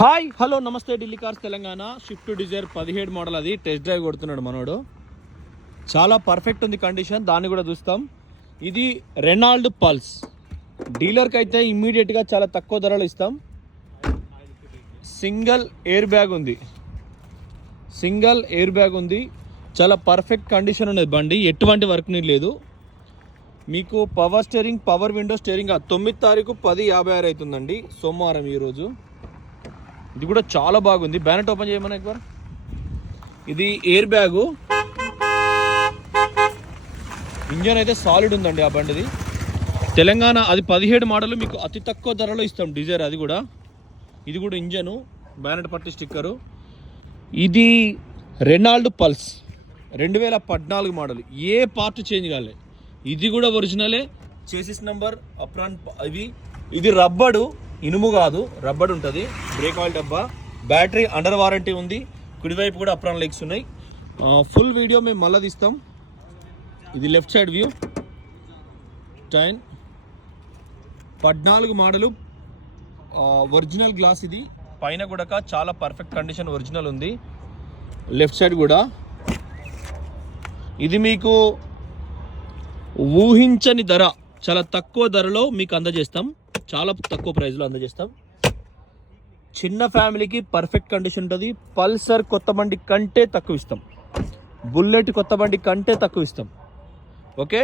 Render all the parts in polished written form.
Hi hello నమస్తే Delhi cars Telangana Swift Dzire 17 model అది test drive కొడుతున్నాడు మనోడు. చాలా పర్ఫెక్ట్ ఉంది కండిషన్, దాన్ని కూడా చూస్తాం. ఇది రెనాల్డ్ పల్స్ డీలర్కి అయితే ఇమ్మీడియట్గా చాలా తక్కువ ధరలో ఇస్తాం. సింగిల్ ఎయిర్ బ్యాగ్ ఉంది, చాలా పర్ఫెక్ట్ కండిషన్ ఉన్నది బండి, ఎటువంటి వర్క్ నీరు లేదు. మీకు power steering, power window steering 9 తారీఖు 10:56 అవుతుందండి, సోమవారం ఈరోజు. ఇది కూడా చాలా బాగుంది. బ్యానెట్ ఓపెన్ చేయమని ఒకసారి. ఇది ఎయిర్ బ్యాగు, ఇంజన్ అయితే సాలిడ్ ఉందండి ఆ బండిది. తెలంగాణ అది 17 మోడల్, మీకు అతి తక్కువ ధరలో ఇస్తాం డిజైర్. అది కూడా ఇది కూడా ఇంజను, బ్యానెట్ పట్టి స్టిక్కరు. ఇది రెనాల్డ్ పల్స్ 2014 మోడల్, ఏ పార్ట్ చేంజ్ కాలే. ఇది కూడా ఒరిజినలే, చేసిస్ నెంబర్ అప్రాన్. ఇది రబ్బడు, ఇనుము కాదు, రబ్బర్ ఉంటుంది. బ్రేక్ ఆయిల్ డబ్బా, బ్యాటరీ అండర్ వారంటీ ఉంది. కుడివైపు కూడా అప్రాన్ లెగ్స్ ఉన్నాయి. ఫుల్ వీడియో మేము మళ్ళీ తీస్తాం. ఇది left side view. 14 model, original glass. ఇది పైన కూడా చాలా పర్ఫెక్ట్ కండిషన్, ఒరిజినల్ ఉంది. లెఫ్ట్ సైడ్ కూడా. ఇది మీకు ఊహించని ధర, చాలా తక్కువ ధరలో మీకు అందజేస్తాం. చాలా తక్కువ ప్రైస్లో అందజేస్తాం. చిన్న ఫ్యామిలీకి పర్ఫెక్ట్ కండిషన్ ఉంటుంది. పల్సర్ కొత్త బండి కంటే తక్కువ ఇస్తాం, బుల్లెట్ కొత్త బండి కంటే తక్కువ ఇస్తాం. ఓకే,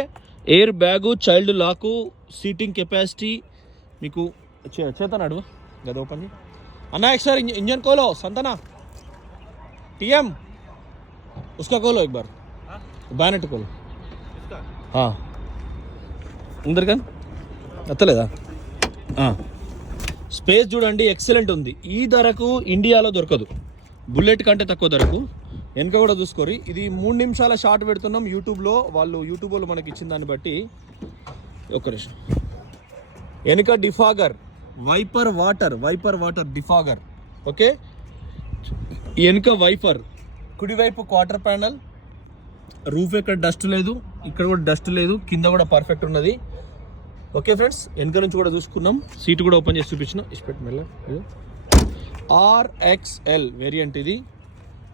ఎయిర్ బ్యాగు, చైల్డ్ లాకు, సీటింగ్ కెపాసిటీ మీకు. చేతన అడుగు గది ఓపెన్ చేయి అన్నా. ఒకసారి ఇంజన్ खोलो संतना टीएम उसका खोलो एक बार, बैनेट खोलो. हाँ अंदर का అత్తలేదా? స్పేస్ చూడండి, ఎక్సలెంట్ ఉంది. ఈ ధరకు ఇండియాలో దొరకదు, బుల్లెట్ కంటే తక్కువ ధరకు. వెనక కూడా చూసుకోరి. ఇది 3 నిమిషాల షార్ట్ పెడుతున్నాం యూట్యూబ్లో. యూట్యూబ్లో మనకి ఇచ్చిన దాన్ని బట్టి. ఒక్క నిమిషం. వెనక defogger, wiper water defogger. Okay, వెనక వైపర్, కుడివైపు క్వార్టర్ ప్యానల్. రూఫ్ ఎక్కడ డస్ట్ లేదు, ఇక్కడ కూడా డస్ట్ లేదు, కింద కూడా పర్ఫెక్ట్ ఉన్నది. ఓకే ఫ్రెండ్స్, వెనక నుంచి కూడా చూసుకున్నాం. సీట్ కూడా ఓపెన్ చేసి చూపించిన. ఇస్పెట్ మెల్ల RXL వేరియంట్ ఇది.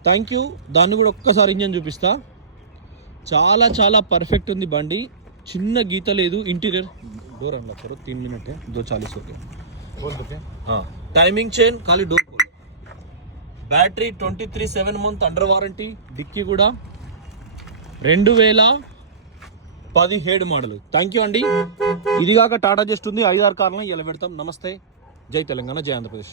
Thank you. దాన్ని కూడా ఒక్కసారి ఇంజన్ చూపిస్తా. చాలా చాలా పర్ఫెక్ట్ ఉంది బండి, చిన్న గీత లేదు. ఇంటీరియర్ డోర్ అన్నా 3 मिनट है, 2:40 ఓకే. టైమింగ్ చైన్ ఖాళీ door. Battery 23/7 month under warranty. Dicky కూడా 2017 మోడల్. థ్యాంక్ యూ అండి. ఇది కాక టాటా జస్ట్ ఉంది, 5-6 కార్లను ఇలా పెడతాం. నమస్తే, జై తెలంగాణ, జై ఆంధ్రప్రదేశ్.